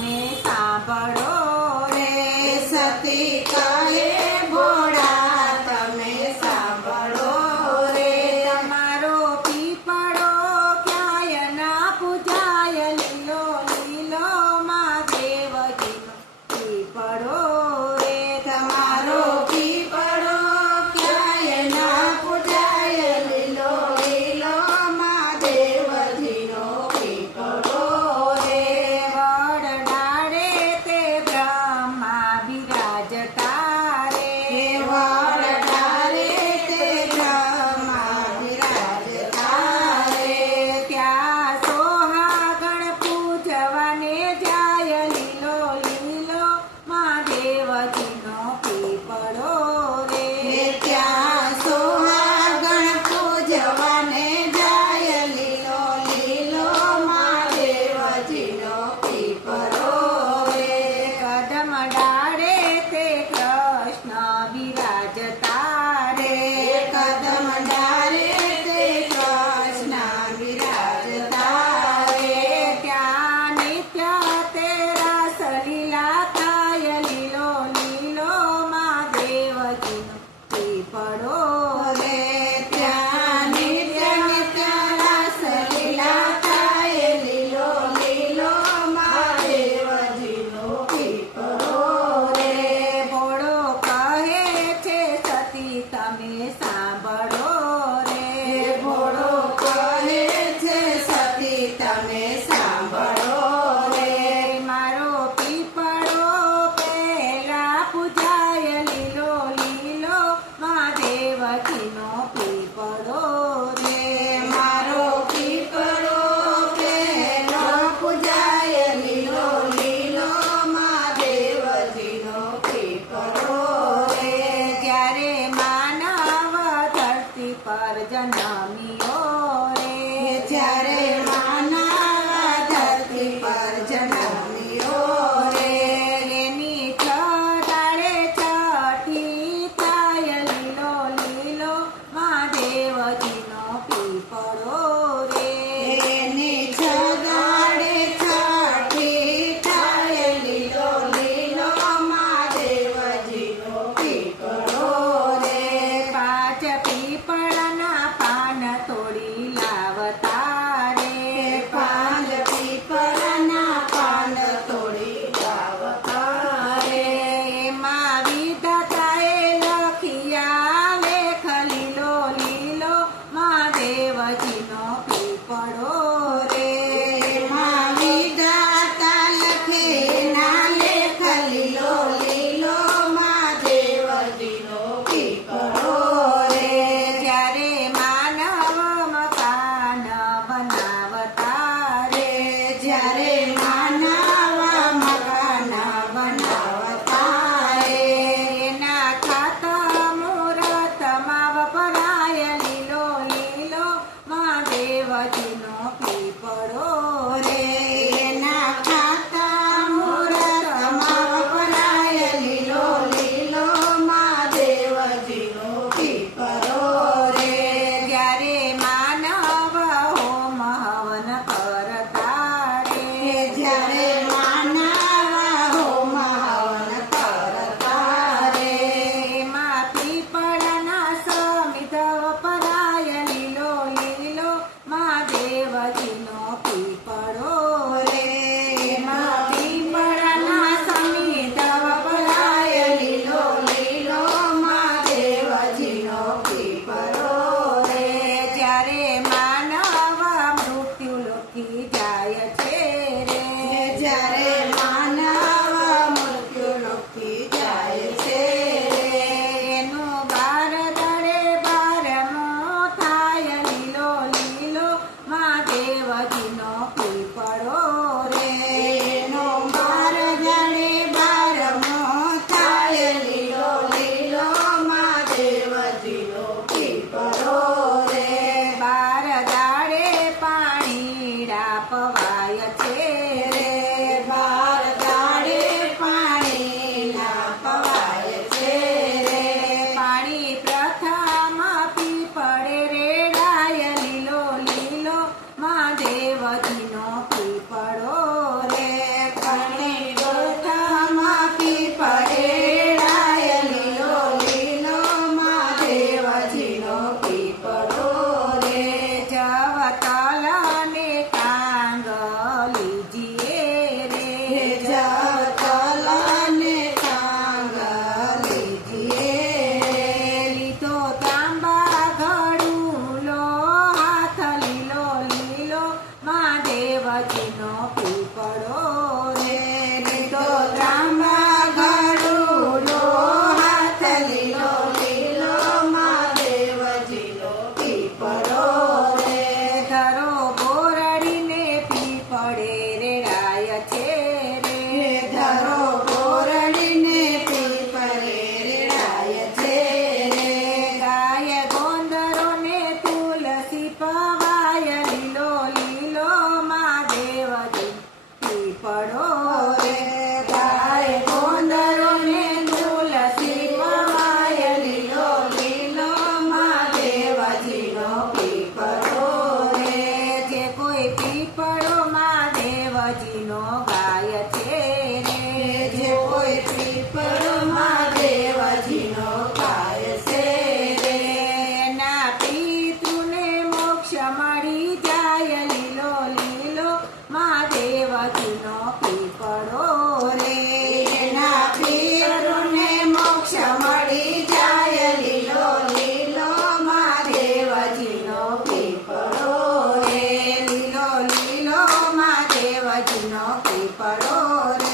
เมษา 鳥 up parole